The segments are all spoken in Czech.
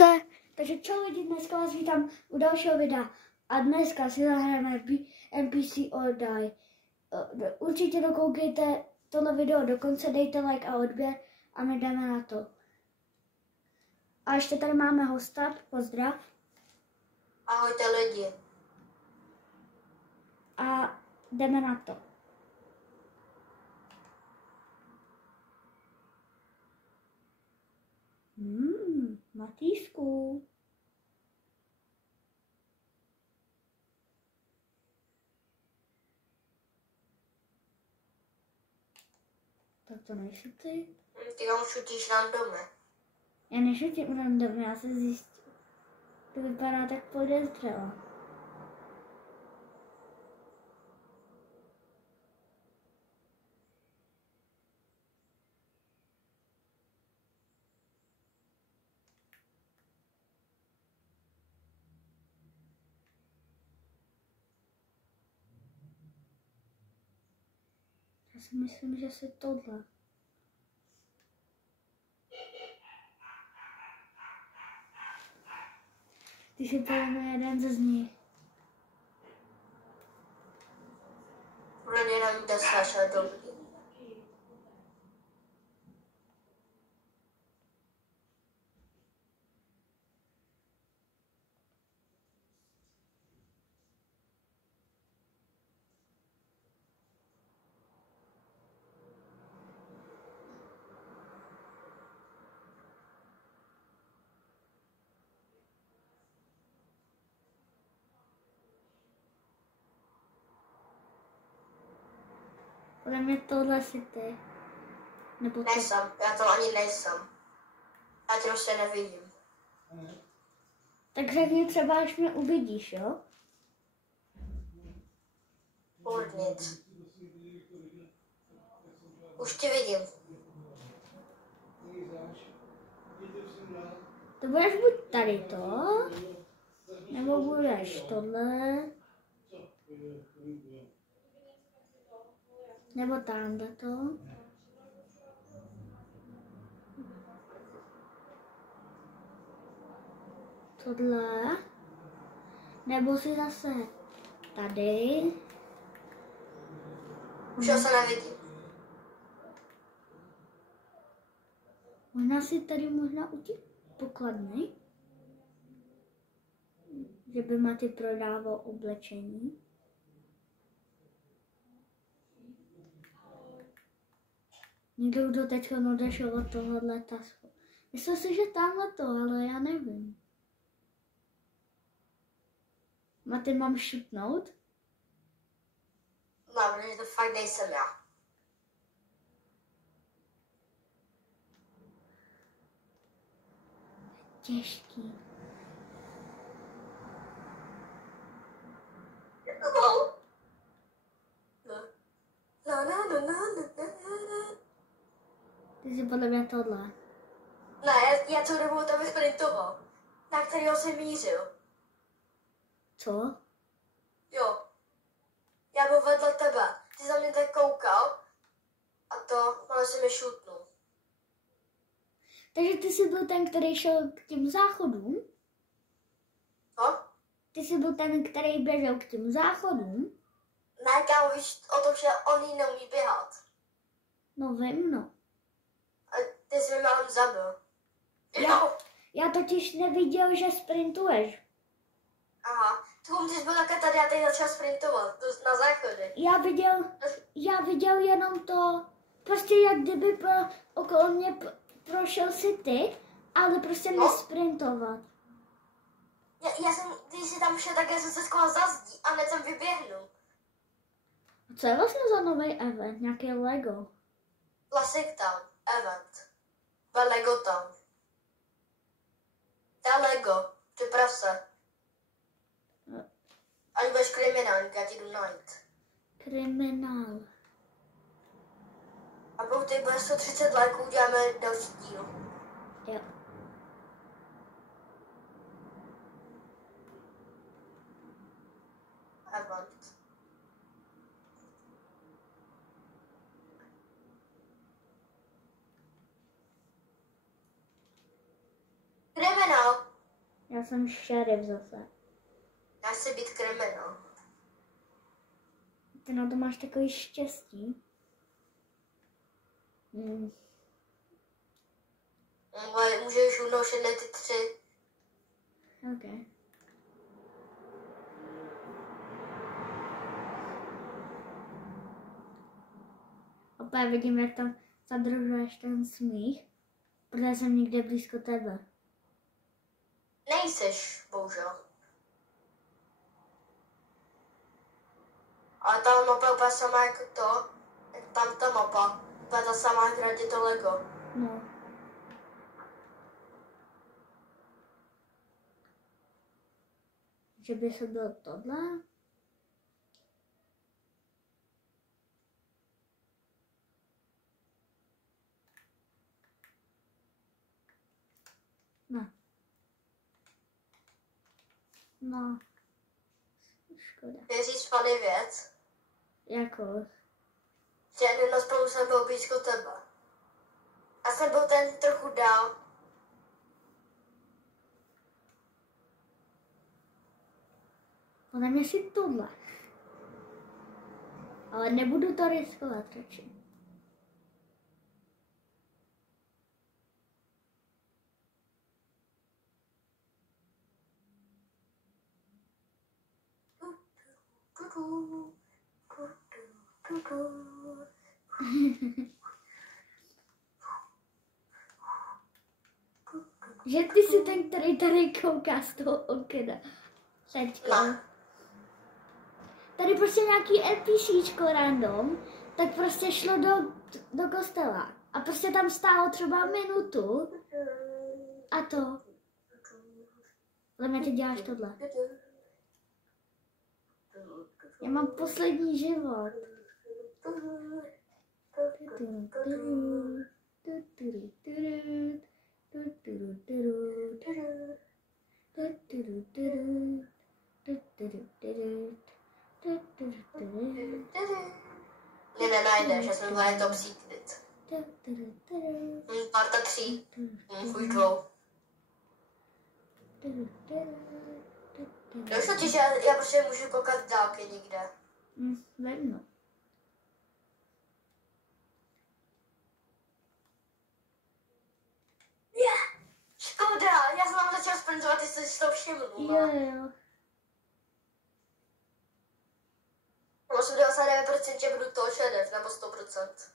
chce. Takže čau lidi, dneska vás vítám u dalšího videa. A dneska si zahrajeme NPC or Die. Určitě dokoukejte tohle video do konce, dejte like a odběr a my jdeme na to. A ještě tady máme hosta, pozdrav. Ahojte lidi. A jdeme na to. Matýsku. Tak to nejsi ty? Ty tam šutíš randomy. Já nešutím random, já se zjistím. To vypadá tak podezřele. Já si myslím, že si tohle. Ty si povíme jeden z nich. Podle mě nevím, kde jsi našel dobrý. Podle mě tohle si ty. Nebo to. Nejsem, já to ani nejsem. Já tě prostě nevidím. Tak řekni třeba, až mě uvidíš, jo? Furt nic. Už tě vidím. To budeš buď tady to, nebo budeš tohle, nebo tamhle to. Tohle, nebo si zase tady. Už ho se nevidím. Možná si tady u těch pokladny, že by Maty prodával oblečení. Někdo, kdo teď odešel od tohohle tasku. Myslím si, že tamhle to, ale já nevím. Maty, mám šipnout? No, protože to fakt nejsem já. Těžký. Ty jsi podle mě tohle. Ne, já celou dobu tam sprintoval. Na kterého jsem mířil. Co? Jo. Já byl vedle tebe. Ty za mě tak koukal. A to, ale si mi šutnul. Takže ty jsi byl ten, který šel k těm záchodům? No? Ty jsi byl ten, který běžel k těm záchodům? Ne, kámo, víš o tom, že on jí neumí běhat. No vím, no. A ty jsi mě málem zabil. Já totiž neviděl, že sprintuješ. Aha, ty jsi byl také tady a teď začal sprintovat, to na záchodě. Já viděl jenom to, prostě jak kdyby okolo mě prošel si ty, ale prostě nesprintovat. Já jsem, když jsi tam šel, tak já jsem se skoval za zdí a hned jsem vyběhnul. A co je vlastně za nový event? Nějaký Lego? Classic Town event. Ve Lego Town. To je Lego, připrav se. Až budeš kriminálník, já ti jdu najít. Kriminál. A pokud teď bude 130 lajků, uděláme další díl. Jo. Event. Kriminál. Já jsem šerif zase. Já chci být kriminál. Ty na to máš takový štěstí. Ale můžeš unout jedné ty 3. OK. Opět vidím, jak tam zadržuješ ten smích, protože jsem někde blízko tebe. Nejseš, bohužel. Ale ta mapa je úplně sama jako to, jak tam ta mapa. Úplně ta sama, jak radě to Lego. No. Že by se byl tohle? Ne. No. Škoda. Chci říct funny věc, Jako? že jeden na spolu jsem byl blízko tebe. A jsem byl ten trochu dál. Podle mě si tohle. Ale nebudu to riskovat radši. Že ty jsi ten, který tady kouká z toho okna. Teďko. Tady prostě nějaký NPCčko random, tak prostě šlo do kostela. A prostě tam stálo třeba minutu. A to. Ale mě ty děláš tohle. Já mám poslední život. Mě nenajdeš, já jsem hlavně top secret. Parta 3. Fuj 2. Došlo ti, že já prostě můžu koukat z dálky nikde. Vedno. Škoda, já jsem vám začal sprintovat, ty jsi si to všiml. Jo. Mám 99%, že budu to šedef, nebo 100%.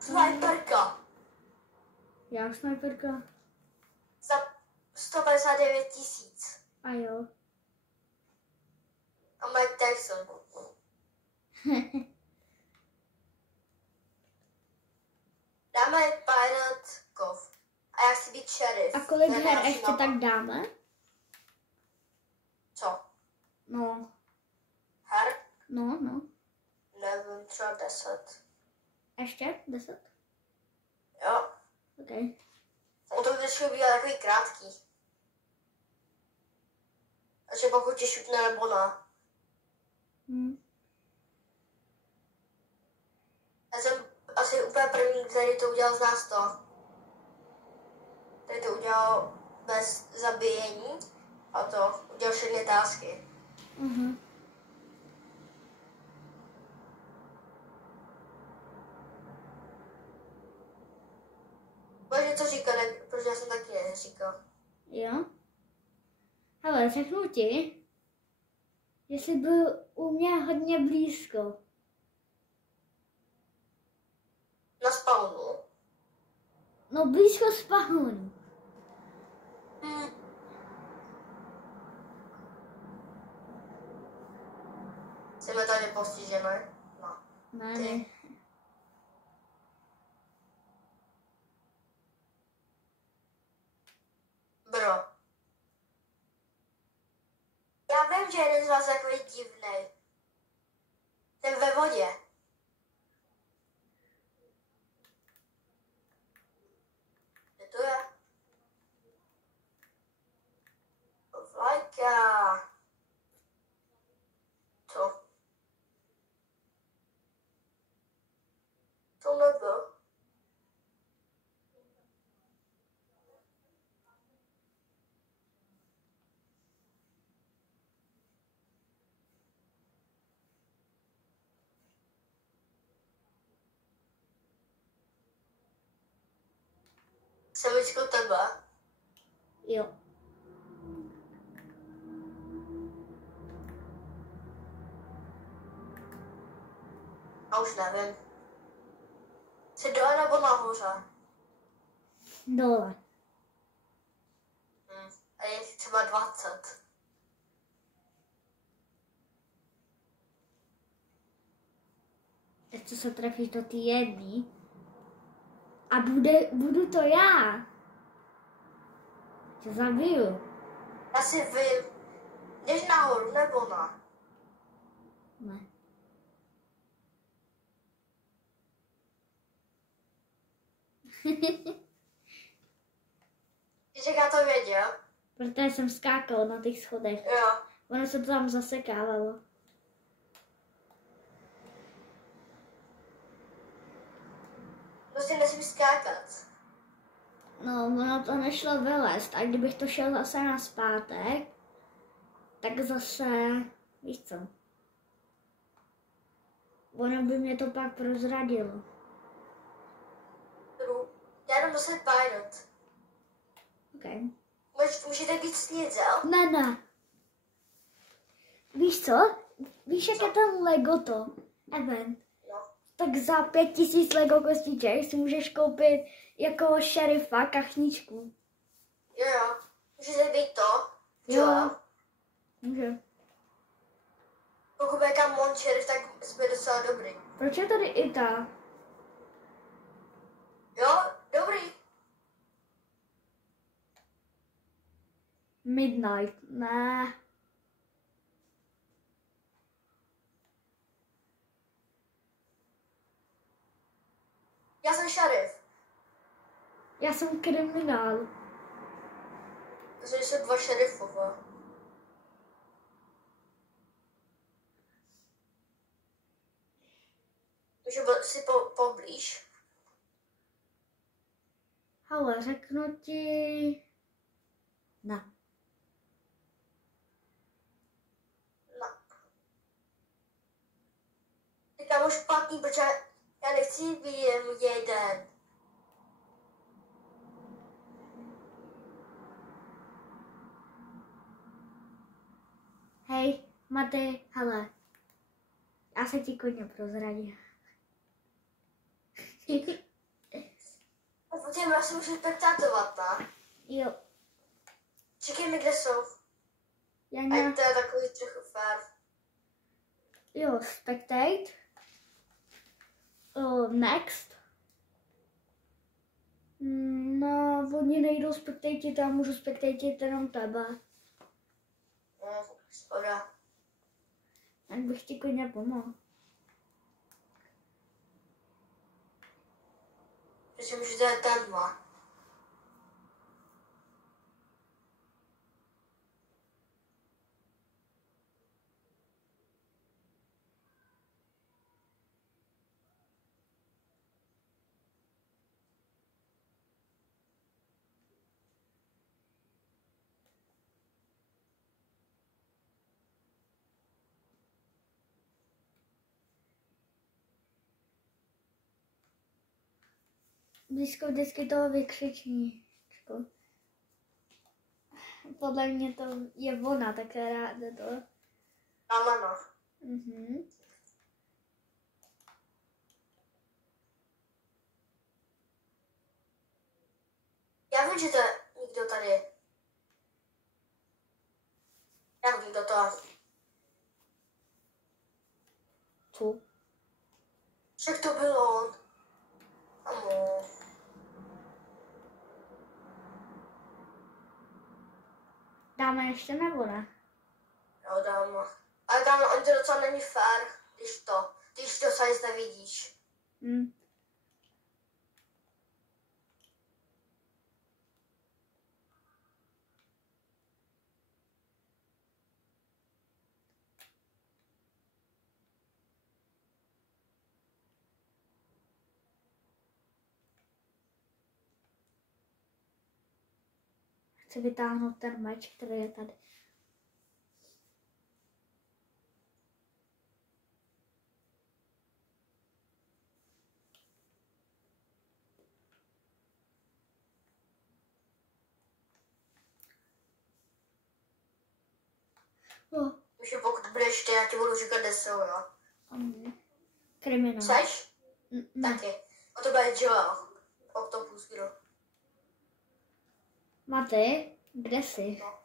Sniperka. Já sniperka. Za 159 000. A jo. A Mike Tyson. Dáme Pirate Cove. A já chci být šerif. A kolik her ještě tak dáme? Co? No. Her? No. Nevím, třeba 10. Ještě? 10? Jo. OK. On to vždycky bývá takový krátký. Takže pokud tě šutne nebo ne. Já jsem asi úplně první, který to udělal z nás to. Který to udělal bez zabíjení a to udělal všechny tásky. Můžeš to říkat, protože já jsem taky neříkal. Jo? Hele, řeknu ti, že jsi byl u mě hodně blízko. Na spawnu. No blízko spawnu. Jsi mentálně postižený? No. Ne. Bro. Já vím, že jeden z vás je takový divný. Ten ve vodě. Kde to je? Vlajka. Co? To nebyl. Jsem vyčkal tebe. Jo. A už nevím. Jsi dole nebo nahoře? Dole. A je jich třeba 20. Teď co se trefíš do té jedný. A budu to já. Tě zabiju. Já si vím. Jdeš nahoru nebo na? Ne. Víš, jak já to věděl? Protože jsem skákal na těch schodech. Jo. Ono se to tam zasekávalo. Prostě nesmíš skákat. No, ono to nešlo vylézt. A kdybych to šel zase na zpátek, tak zase, víš co? Ono by mě to pak prozradilo. Já jenom zase pilot. OK. Můžete být snědzel? Ne. Víš co? Víš, jak je ten Lego to? Event. No. Tak za 5000 Lego kostiček si můžeš koupit jako šerifa kachničku. Jo. Můžete být to? Jo. Může. Pokud bude tam mončerif, tak jsme docela dobrý. Proč je tady i ta? Jo, dobrý. Midnight. Ne. Já jsem šerif. Já jsem kriminál. Takže jsou 2 šerifové. Můžu si poblíž. Ale řeknu ti... Ne. No. Teďka už špatný, protože já nechci být jeden. Hej, Matej, hele. Já se ti klidně prozradím. A potom já si můžu spektatovat, ne? Jo. Čekej mi, kde jsou. Já A nějak... to je takový trochu fér. Jo, spectate. Next. No, oni nejdou spectatit, já můžu spectatit jenom tebe. Škoda. Jak bych ti klidně pomohl. Myslím, že to je tenhle. Blízko vždycky toho vykřičníčku. Podle mě to je ona, tak ráda to. Ano. Mhm. Já vím, že to je někdo tady. Já vím, kdo to je. Co? Však to byl on. Amo. Dáme ještě nebo ne? Jo, dám. Ale tam on to docela není fér, když to size nevidíš. Hm. Chci vytáhnout ten meč, který je tady. Jo. Myslím, pokud budeš ještě, já ti budu říkat, kde jsou, jo. Kriminál. Chceš? Ne. Taky. A to bude Joel. Octopus, kdo? Matej, kde jsi? No.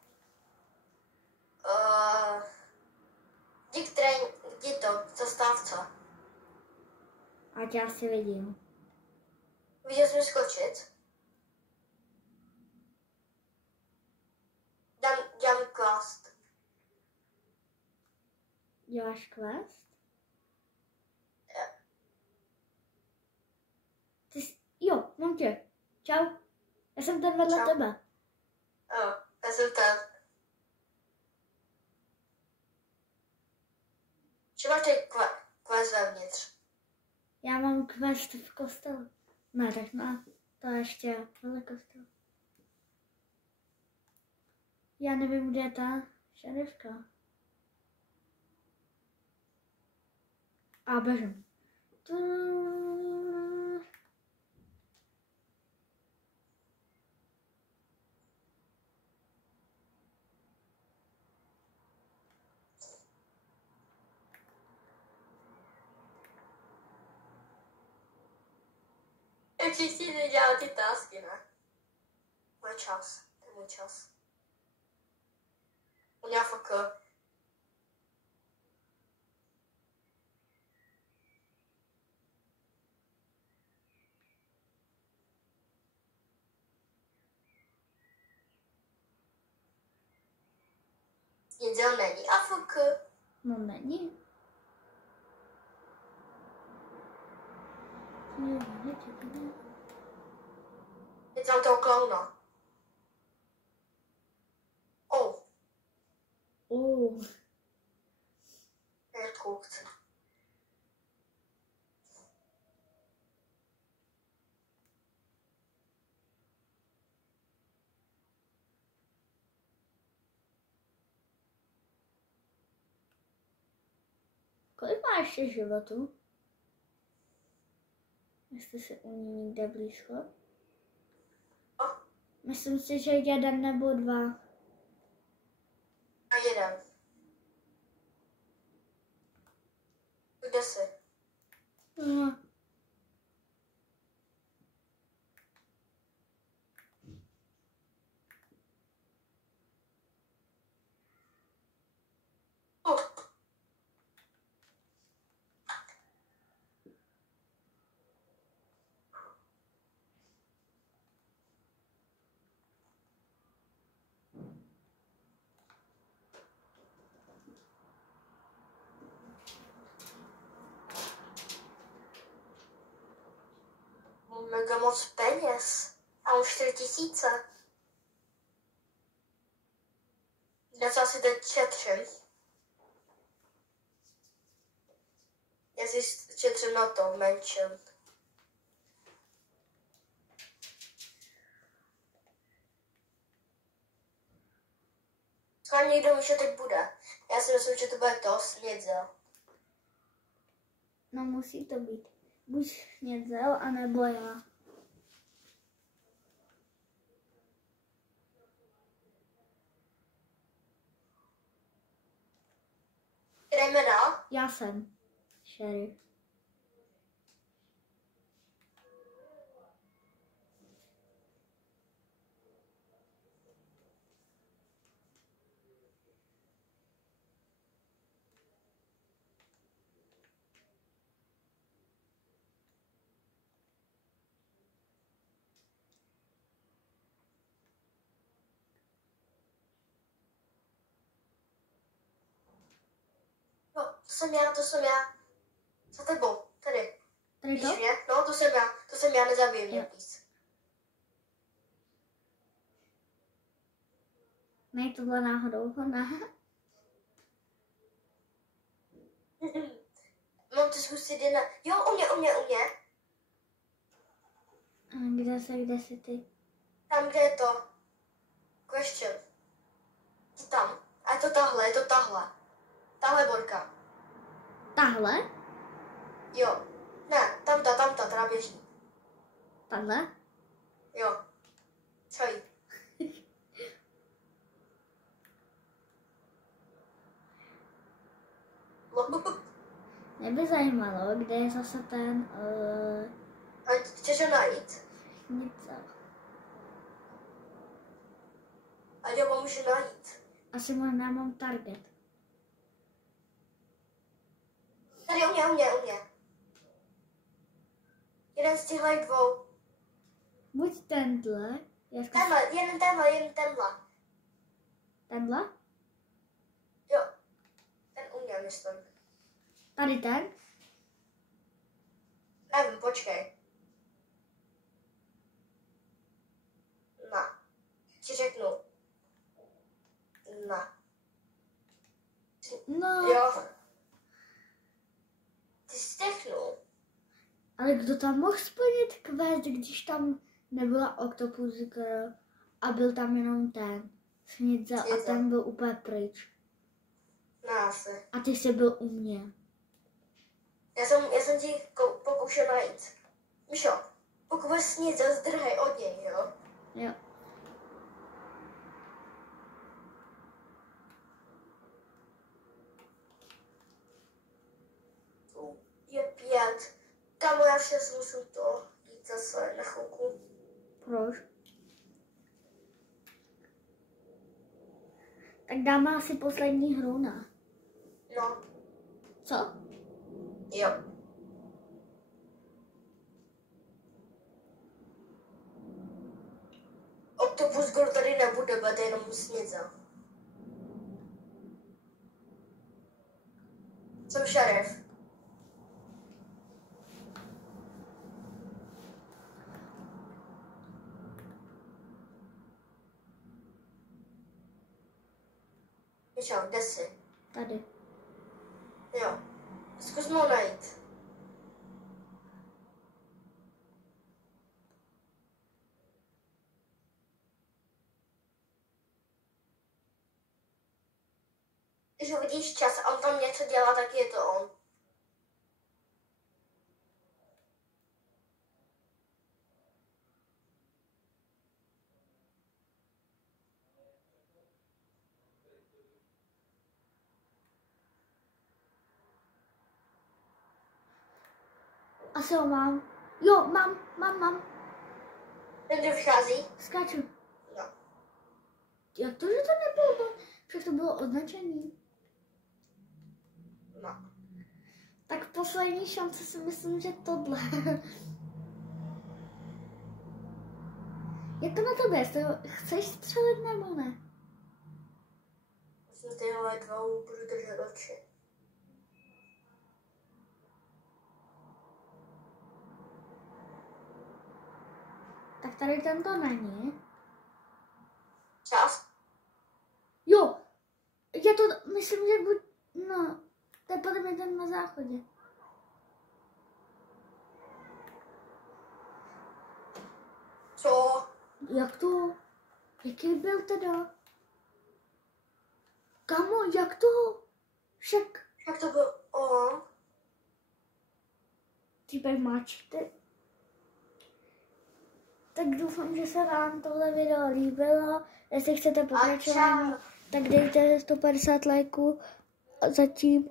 Jdi to, zastávce. Ať já si vidím. Viděl jsi mi skočit? Dělám quest. Děláš quest? Jo, mám tě. Čau. Já jsem tady vedle Čau. tebe. Já jsem tam. Že máš tady quest vevnitř? Já mám quest v kostelu. Ne, tak na to ještě vedle kostelu. Já nevím, kde je ta šerifka. A běžím. Jak všichni nedělal ty tásky, ne? Můj čas. To je můj čas. Udělal fakt. Nic on není a fuk. No není. Je tam toho klauna. Oh, je koukce. Kolik má ještě životů? Jestli se u ní někde blízko? Myslím si, že jeden nebo dva. A jeden. Kde jsi? No. Oh. Mám mega moc peněz. A už 4 000. Já to asi teď šetřím. Já si šetřím na to, menším. Schválně někdo už teď bude. Já si myslím, že to bude to snědzel. No musí to být. Buď Šnědzel, anebo já. Jdeme dál. Já jsem šerif. No, to jsem já. Za tebou, tady. Tady Víš to? mě? No, to jsem já, nezabij mě, Jo. please. Nej tohle náhodou, ne? Mám to zkusit jen na... Jo, u mě. Kde jsi ty? Tam, kde je to? Question. Jdi tam. A je to tahle. Tahle borka. Tahle? Jo. Ne, tamta, která běží. Tahle? Jo. Co jí? Mě by zajímalo, kde je zase ten... A chceš ho najít? Nic. A já ho můžu najít. Asi možná mám target. Tady u mě. Jeden z těchto dvou. Buď tenhle. Jen tenhle. Tenhle? Jo, ten u mě, myslím. Tady ten? Nevím, počkej. Na. Ti řeknu. Na. No. Jo. Ty steknul. Ale kdo tam mohl splnit quest, když tam nebyla Octopus Girl a byl tam jenom ten Snizel a ten byl úplně pryč. No asi. A ty jsi byl u mě. Já jsem ti pokoušel najít. Míšo, pokud budeš Snizel, zdrhej od něj, jo? Jo. Je 5. Kamo, já vše musím to jít zase na chvilku. Proč? Tak dáme asi poslední hru, ne? No, Co? jo. Octopus Girl tady nebude, bude jenom Snizel. Jsem šerif. Míšo, kde jsi? Tady. Jo. Zkus mu najít. Když uvidíš čas a on tam něco dělá, tak je to on. Asi ho mám. Jo, mám. Ten, kdo vychází? Skáču. No. Jak to, že to nebylo? Však to bylo označení. No. Tak poslední šance si myslím, že tohle. Je to na tobě, chceš střelit nebo ne? Myslím, tyhle dvou budu držet oči. Tak tady tento není. Čas? Jo, je to, myslím, že buď, no, to je podle mě ten na záchodě. Co? Jak to? Jaký byl teda? Kamo, jak to? Však... Jak to byl on? Týpek máčte. Tak doufám, že se vám tohle video líbilo. Jestli chcete pokračovat, tak dejte 150 lajků. A zatím